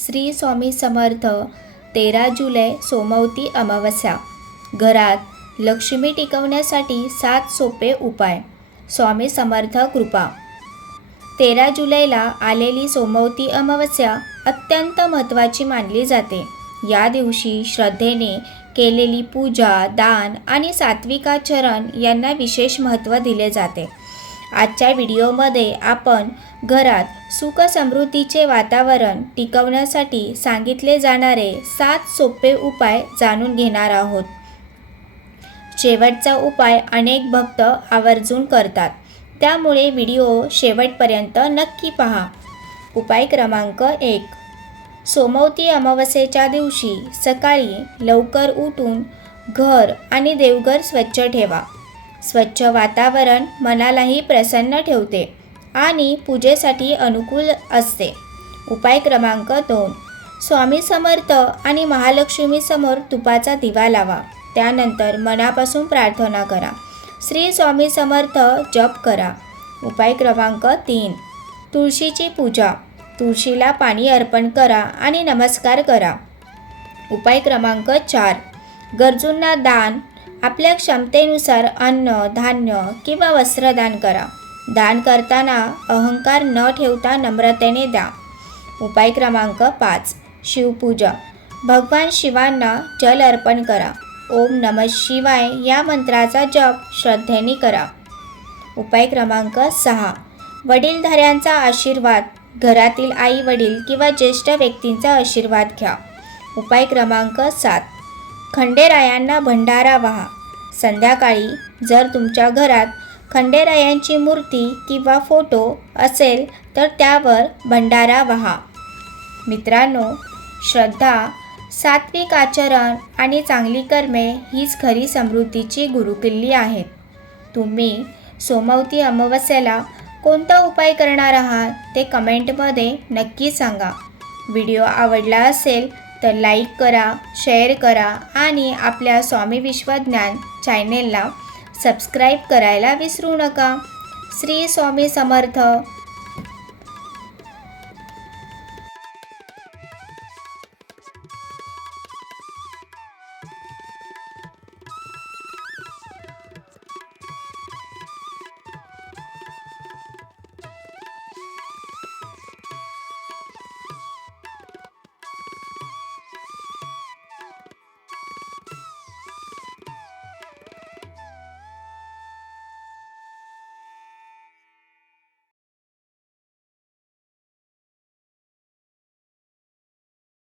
श्री स्वामी समर्थ. 13 जुलै सोमवती अमावस्या. घरात लक्ष्मी टिकवण्यासाठी 7 सोपे उपाय. स्वामी समर्थ कृपा. 13 जुलैला आलेली सोमवती अमावस्या अत्यंत महत्त्वाची मानली जाते. या दिवशी श्रद्धेने केलेली पूजा, दान आणि सात्विक आचरण यांना विशेष महत्त्व दिले जाते. आजच्या व्हिडिओमध्ये आपण घरात सुख समृद्धीचे वातावरण टिकवण्यासाठी सांगितले जाणारे 7 सोपे उपाय जाणून घेणार आहोत. शेवटचा उपाय अनेक भक्त आवर्जून करतात, त्यामुळे व्हिडिओ शेवटपर्यंत नक्की पहा. उपाय क्रमांक 1. सोमवती अमावस्येच्या दिवशी सकाळी लवकर उठून घर आणि देवघर स्वच्छ ठेवा. स्वच्छ वातावरण मनालाही प्रसन्न ठेवते आणि पूजेसाठी अनुकूल असते. उपाय क्रमांक 2. स्वामी समर्थ आणि महालक्ष्मी समोर तुपाचा दिवा लावा. त्यानंतर मनापासून प्रार्थना करा. श्री स्वामी समर्थ जप करा. उपाय क्रमांक 3. तुळशीची पूजा. तुळशीला पाणी अर्पण करा आणि नमस्कार करा. उपाय क्रमांक 4. गरजूंना दान. आपल्या क्षमतेनुसार अन्न, धान्य किंवा वस्त्रदान करा. दान करताना अहंकार न ठेवता नम्रतेने द्या. उपाय क्रमांक 5. शिवपूजा. भगवान शिवांना जल अर्पण करा. ओम नमः शिवाय या मंत्राचा जप श्रद्धेने करा. उपाय क्रमांक 6. वडीलधाऱ्यांचा आशीर्वाद. घरातील आई वडील किंवा ज्येष्ठ व्यक्तींचा आशीर्वाद घ्या. उपाय क्रमांक 7. खंडेरायांना भंडारा वाहा. संध्याकाळी जर तुमच्या घरात खंडेरायांची मूर्ती किंवा फोटो असेल तर त्यावर भंडारा वाहा. मित्रांनो, श्रद्धा, सात्विक आचरण आणि चांगली कर्मे हीच खरी समृद्धीची गुरुकिल्ली आहेत. तुम्ही सोमवती अमावस्येला कोणता उपाय करणार आहात ते कमेंटमध्ये नक्की सांगा. व्हिडिओ आवडला असेल तर लाईक करा, शेअर करा आणि आपल्या स्वामी विश्वज्ञान चॅनेलला सबस्क्राईब करायला विसरू नका. श्री स्वामी समर्थ.